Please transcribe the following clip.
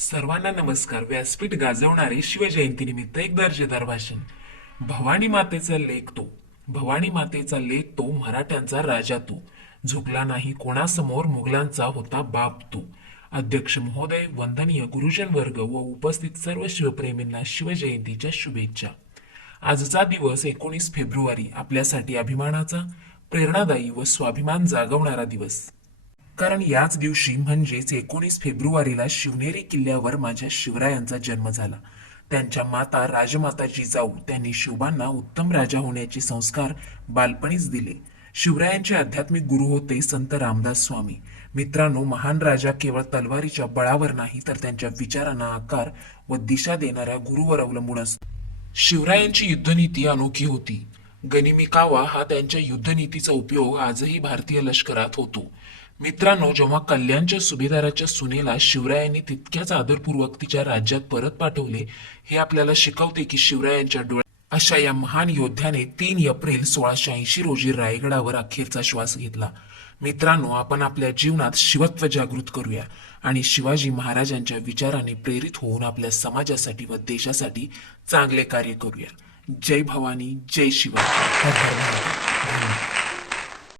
सर्वांना नमस्कार. व्यासपीठ गाजवणारे शिवजयंतीनिमित्त एक दर्जेदार भाषण. भवानी मातेचा लेख तो, भवानी मातेचा लेख तो, मराठ्यांचा राजा तो, झुकला नाही कोणासमोर, मुघलांचा होता बाप तो. अध्यक्ष महोदय, वंदनीय गुरुजन वर्ग व उपस्थित सर्व शिवप्रेमींना शिवजयंतीच्या शुभेच्छा. आजचा दिवस 19 फेब्रुवारी आपल्यासाठी अभिमानाचा, प्रेरणादायी व स्वाभिमान जागवणारा दिवस. कारण याच दिवशी म्हणजेच 19 फेब्रुवारीला शिवनेरी किल्ल्यावर माझ्या शिवरायांचा जन्म झाला. त्यांच्या माता राजमाता जिजाऊ त्यांनी शिवबांना उत्तम राजा होण्याचे संस्कार बालपणीच दिले. शिवरायांचे आध्यात्मिक गुरु होते संत रामदास स्वामी. मित्रांनो, महान राजा केवळ तलवारीच्या बळावर नाही तर त्यांच्या विचारांना आकार व दिशा देणाऱ्या गुरुवर अवलंबून असतो. शिवरायांची युद्धनीती अनोखी होती. गनिमी कावा हा त्यांच्या युद्धनीतीचा उपयोग आजही भारतीय लष्करात होतो. मित्रांनो, जेव्हा कल्याणच्या सुभेदाराच्या सुनेला शिवरायांनी तितक्याच आदरपूर्वक तिच्या राज्यात परत पाठवले, हे आपल्याला शिकवते की शिवरायांच्या डोळ्यात अशा या महान योद्ध्याने 3 एप्रिल 1680 रोजी रायगडावर अखेरचा श्वास घेतला. मित्रांनो, आपण आपल्या जीवनात शिवत्व जागृत करूया आणि शिवाजी महाराजांच्या विचाराने प्रेरित होऊन आपल्या समाजासाठी व देशासाठी चांगले कार्य करूया. जय भवानी, जय शिवाजी. हर हर महादेव. धन्यवाद.